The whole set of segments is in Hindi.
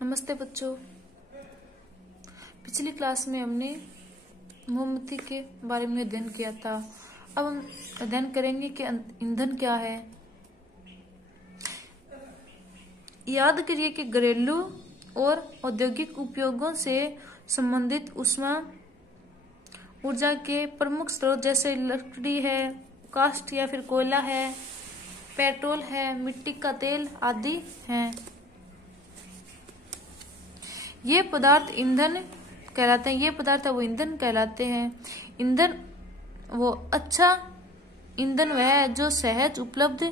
नमस्ते बच्चों। पिछली क्लास में हमने मोमबत्ती के बारे में अध्ययन किया था। अब हम अध्ययन करेंगे कि ईंधन क्या है। याद करिए कि घरेलू और औद्योगिक उपयोगों से संबंधित ऊष्मा ऊर्जा के प्रमुख स्रोत जैसे लकड़ी है, काष्ठ या फिर कोयला है, पेट्रोल है, मिट्टी का तेल आदि हैं। ये पदार्थ ईंधन कहलाते हैं। ये पदार्थ वो ईंधन कहलाते हैं। ईंधन वो अच्छा ईंधन वह है जो सहज उपलब्ध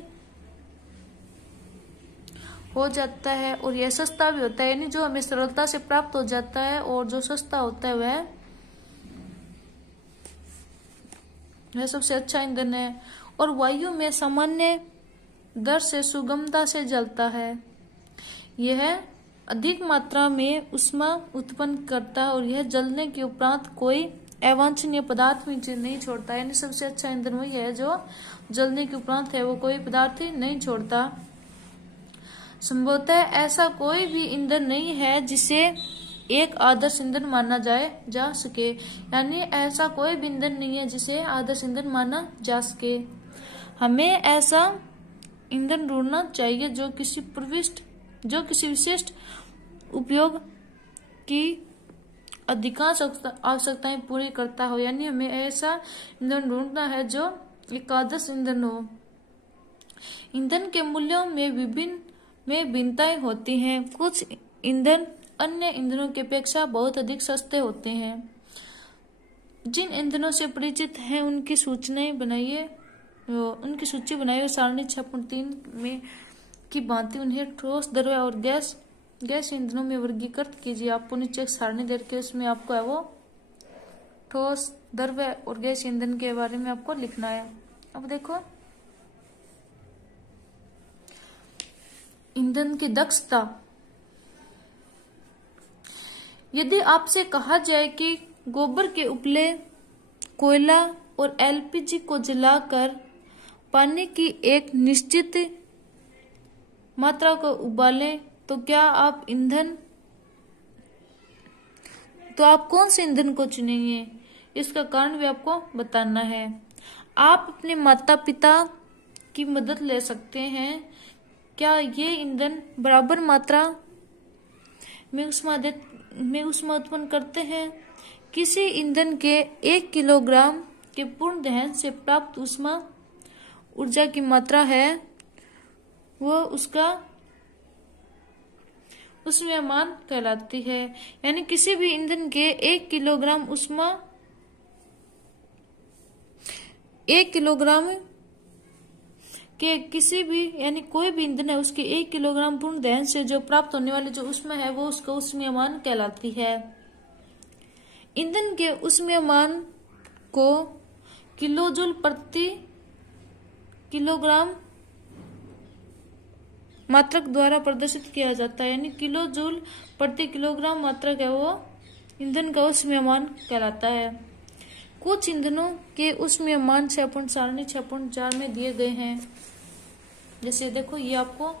हो जाता है और यह सस्ता भी होता है, यानी जो हमें सरलता से प्राप्त हो जाता है और जो सस्ता होता है वह सबसे अच्छा ईंधन है और वायु में सामान्य दर से सुगमता से जलता है। यह अधिक मात्रा में ऊष्मा उत्पन्न करता है और यह जलने के उपरांत कोई अवांछनीय पदार्थ भी नहीं छोड़ता है, यानी सबसे अच्छा ईंधन वही है जो जलने के उपरांत है वो कोई पदार्थ नहीं छोड़ता। संभवतः ऐसा कोई भी ईंधन नहीं है जिसे एक आदर्श ईंधन माना जा सके, यानी ऐसा कोई भी ईंधन नहीं है जिसे आदर्श ईंधन माना जा सके। हमें ऐसा ईंधन ढूंढना चाहिए जो किसी विशिष्ट उपयोग की अधिकांश आवश्यकताएं पूरी करता हो, यानी हमें ऐसा ईंधन ढूंढना है जो एक आदर्श ईंधन हो। ईंधन के मूल्यों में भिन्नताएं होती हैं। कुछ ईंधन अन्य ईंधनों की अपेक्षा बहुत अधिक सस्ते होते हैं। जिन ईंधनों से परिचित हैं उनकी सूची बनाइए और सारणी 6.3 में की भांति उन्हें ठोस, द्रव्य और गैस ईंधनों में वर्गीकृत कीजिए। आपको नीचे एक सारणी दे के उसमें आपको है वो ठोस, द्रव्य और गैस ईंधन के बारे में आपको लिखना है। अब देखो ईंधन की दक्षता। यदि आपसे कहा जाए कि गोबर के उपले, कोयला और एलपीजी को जलाकर पानी की एक निश्चित मात्रा को उबालें तो आप कौन से ईंधन को चुनेंगे? इसका कारण भी आपको बताना है। आप अपने माता पिता की मदद ले सकते हैं। क्या ये ईंधन बराबर मात्रा में ऊष्मा उत्पन्न करते हैं? किसी ईंधन के 1 किलोग्राम के पूर्ण दहन से प्राप्त ऊर्जा की मात्रा है वो उसका ऊष्मायमान कहलाती है। यानी किसी भी ईंधन के 1 किलोग्राम के किसी भी यानी कोई भी ईंधन है उसके 1 किलोग्राम पूर्ण दहन से जो प्राप्त होने वाली जो ऊष्मा है वो उसका ऊष्मायमान कहलाती है। ईंधन के ऊष्मायमान को किलोजूल प्रति किलोग्राम मात्रक द्वारा प्रदर्शित किया जाता है, यानी किलोजूल प्रति किलोग्राम मात्रक है वो ईंधन का ऊष्मायमान कहलाता है। कुछ ईंधनों के ऊष्मायमान सारणी 6.4 में दिए गए हैं। जैसे देखो ये आपको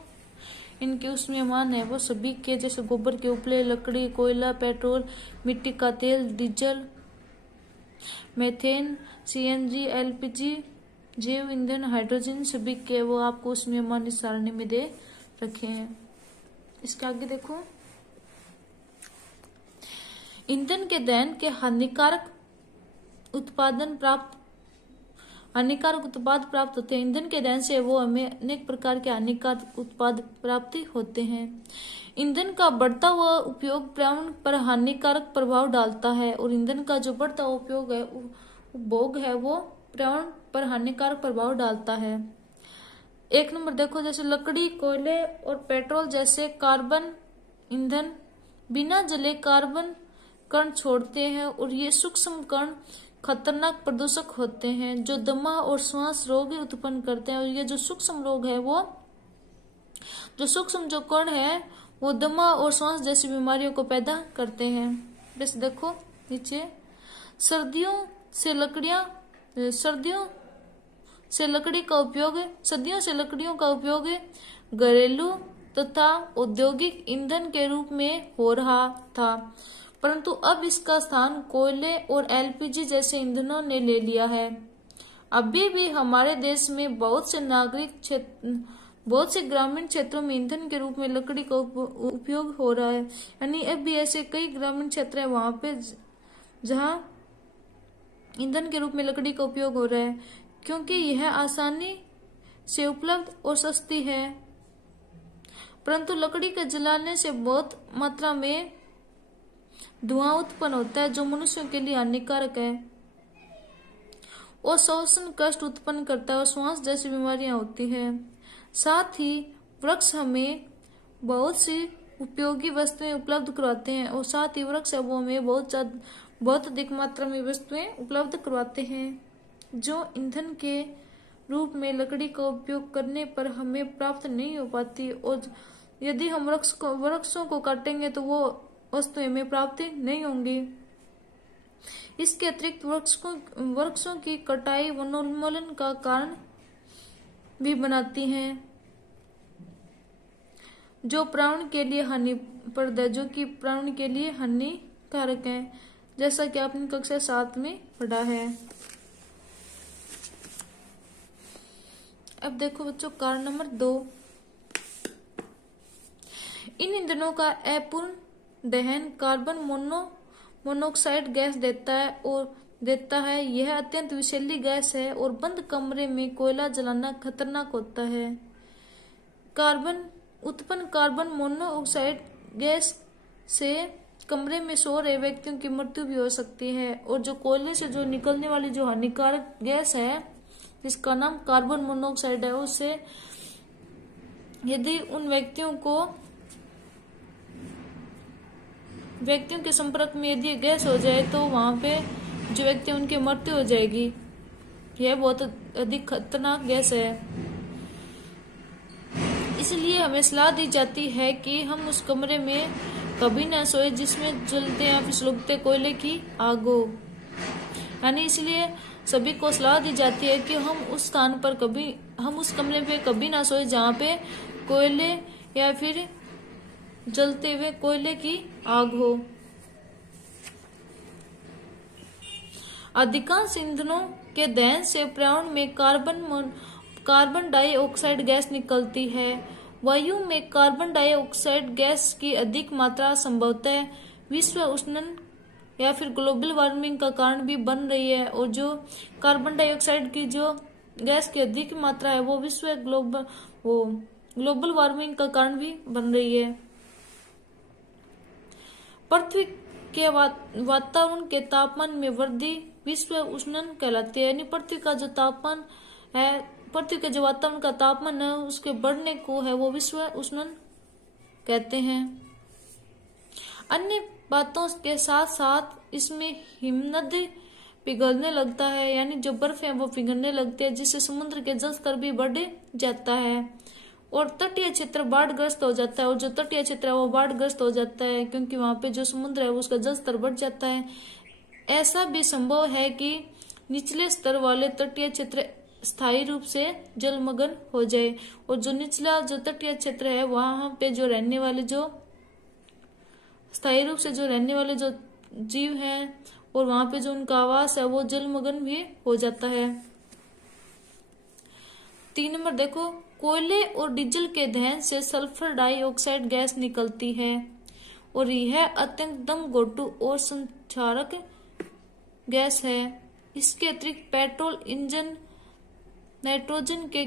इनके ऊष्मायमान है वो सभी के, जैसे गोबर के उपले, लकड़ी, कोयला, पेट्रोल, मिट्टी का तेल, डीजल, मीथेन, सीएनजी, एलपीजी, जैव ईंधन, हाइड्रोजन, सभी के वो आपको ऊष्मायमान इस सारणी में दे रखे हैं। इसके आगे देखो ईंधन के दहन के हानिकारक उत्पाद प्राप्त होते हैं। ईंधन के दहन से वो हमें अनेक प्रकार के हानिकारक उत्पाद प्राप्ति होते हैं। ईंधन का बढ़ता हुआ उपयोग पर्यावरण पर हानिकारक प्रभाव डालता है और ईंधन का जो बढ़ता हुआ उपभोग है वो पर्यावरण पर हानिकारक प्रभाव डालता है। 1 नंबर देखो, जैसे लकड़ी, कोयले और पेट्रोल जैसे कार्बन ईंधन बिना जले कार्बन कण छोड़ते हैं और ये सूक्ष्म कण खतरनाक प्रदूषक होते हैं जो दमा और श्वास रोग उत्पन्न करते हैं। और ये जो सूक्ष्म रोग है वो जो कण है वो दमा और श्वास जैसी बीमारियों को पैदा करते हैं। बस देखो नीचे सदियों से लकड़ियों का उपयोग घरेलू तथा औद्योगिक ईंधन के रूप में हो रहा था, परंतु अब इसका स्थान कोयले और एलपीजी जैसे ईंधनों ने ले लिया है। अभी भी हमारे देश में बहुत से ग्रामीण क्षेत्रों में ईंधन के रूप में लकड़ी का उपयोग हो रहा है। यानी अब भी ऐसे कई ग्रामीण क्षेत्र है वहां पे जहां ईंधन के रूप में लकड़ी का उपयोग हो रहा है, क्योंकि यह आसानी से उपलब्ध और सस्ती है। परंतु लकड़ी के जलाने से बहुत मात्रा में धुआं उत्पन्न होता है जो मनुष्यों के लिए हानिकारक है और श्वसन कष्ट उत्पन्न करता है और श्वास जैसी बीमारियां होती है। साथ ही वृक्ष हमें बहुत सी उपयोगी वस्तुएं उपलब्ध करवाते हैं और साथ ही वृक्ष हमें बहुत अधिक मात्रा में वस्तुएं उपलब्ध करवाते हैं जो ईंधन के रूप में लकड़ी का उपयोग करने पर हमें प्राप्त नहीं हो पाती, और यदि हम वृक्षों को काटेंगे तो वो वस्तुएं हमें प्राप्त नहीं होंगी। इसके अतिरिक्त वृक्षों की कटाई वनोन्मूलन का कारण भी बनाती हैं, जो प्राण के लिए हानिप्रद है, जो कि प्राण के लिए हानिकारक है, जैसा कि आपने कक्षा 7 में पढ़ा है। अब देखो बच्चों कारण नंबर 2, इन ईंधनों का अपूर्ण दहन कार्बन मोनोऑक्साइड गैस देता है। यह अत्यंत विषैली गैस है और बंद कमरे में कोयला जलाना खतरनाक होता है। उत्पन्न कार्बन मोनोऑक्साइड गैस से कमरे में सो रहे व्यक्तियों की मृत्यु भी हो सकती है, और जो कोयले से जो निकलने वाली जो हानिकारक गैस है जिसका नाम कार्बन मोनोऑक्साइड है, उससे यदि उन व्यक्तियों के संपर्क में यदि गैस हो जाए तो वहां पे जो व्यक्ति उनकी मृत्यु हो जाएगी। यह बहुत अधिक खतरनाक गैस है। इसलिए हमें सलाह दी जाती है कि हम उस कमरे में कभी न सोए जिसमें जलते या फिर सुलगते कोयले की आग हो। यानी इसलिए सभी को सलाह दी जाती है कि हम उस कमरे पे कभी ना सोए जहाँ पे कोयले या फिर जलते हुए कोयले की आग हो। अधिकांश ईंधनों के दहन से पर्यावरण में कार्बन डाइऑक्साइड गैस निकलती है। वायु में कार्बन डाइऑक्साइड गैस की अधिक मात्रा संभवतः विश्व उष्णन या फिर ग्लोबल वार्मिंग का कारण भी बन रही है, और जो कार्बन डाइऑक्साइड की जो गैस की अधिक मात्रा है वो ग्लोबल वार्मिंग का कारण भी बन रही है। पृथ्वी के वातावरण के तापमान में वृद्धि विश्व उष्णन कहलाती है। यानी पृथ्वी का जो तापमान है, पृथ्वी के जो वातावरण का तापमान है उसके बढ़ने को है वो विश्व उष्णन कहते हैं। अन्य बातों के साथ साथ इसमें हिमनद पिघलने लगता है, यानी जो बर्फ है वो पिघलने लगती है, जिससे समुद्र के जल स्तर भी बढ़ जाता है और तटीय क्षेत्र बाढ़ग्रस्त हो जाता है। और जो तटीय क्षेत्र है वो बाढ़ग्रस्त हो जाता है क्योंकि वहां पे जो समुद्र है उसका जल स्तर बढ़ जाता है। ऐसा भी संभव है कि निचले स्तर वाले तटीय क्षेत्र स्थायी रूप से जलमग्न हो जाए, और जो निचला जो तटीय क्षेत्र है वहां पे जो रहने वाले जो स्थायी रूप से जो रहने वाले जो जीव हैं और वहां पे जो उनका आवास है वो जलमग्न भी हो जाता है। 3 नंबर देखो, कोयले और डीजल के दहन से सल्फर डाइऑक्साइड गैस निकलती है और यह अत्यंत दमघोटू और संक्षारक गैस है। इसके अतिरिक्त पेट्रोल इंजन नाइट्रोजन के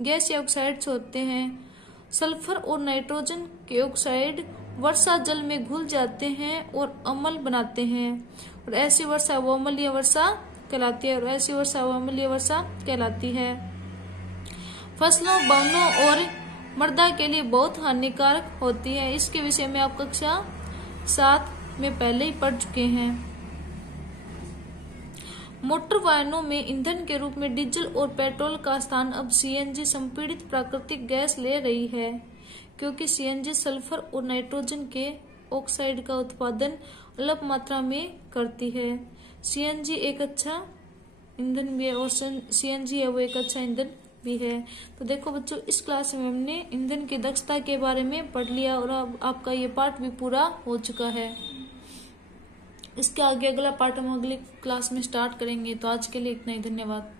गैसीय ऑक्साइड्स होते हैं। सल्फर और नाइट्रोजन के ऑक्साइड वर्षा जल में घुल जाते हैं और अम्ल बनाते हैं, और ऐसी वर्षा वो अम्लीय वर्षा कहलाती है। फसलों, भवनों और मृदा के लिए बहुत हानिकारक होती है। इसके विषय में आप कक्षा 7 में पहले ही पढ़ चुके हैं। मोटर वाहनों में ईंधन के रूप में डीजल और पेट्रोल का स्थान अब सीएनजी संपीड़ित प्राकृतिक गैस ले रही है, क्योंकि सीएनजी सल्फर और नाइट्रोजन के ऑक्साइड का उत्पादन अल्प मात्रा में करती है। सीएनजी एक अच्छा ईंधन भी है और CNG है वो एक अच्छा ईंधन भी है। तो देखो बच्चों, इस क्लास में हमने ईंधन की दक्षता के बारे में पढ़ लिया और अब आपका ये पार्ट भी पूरा हो चुका है। इसके आगे अगला पार्ट हम अगली क्लास में स्टार्ट करेंगे। तो आज के लिए इतना ही, धन्यवाद।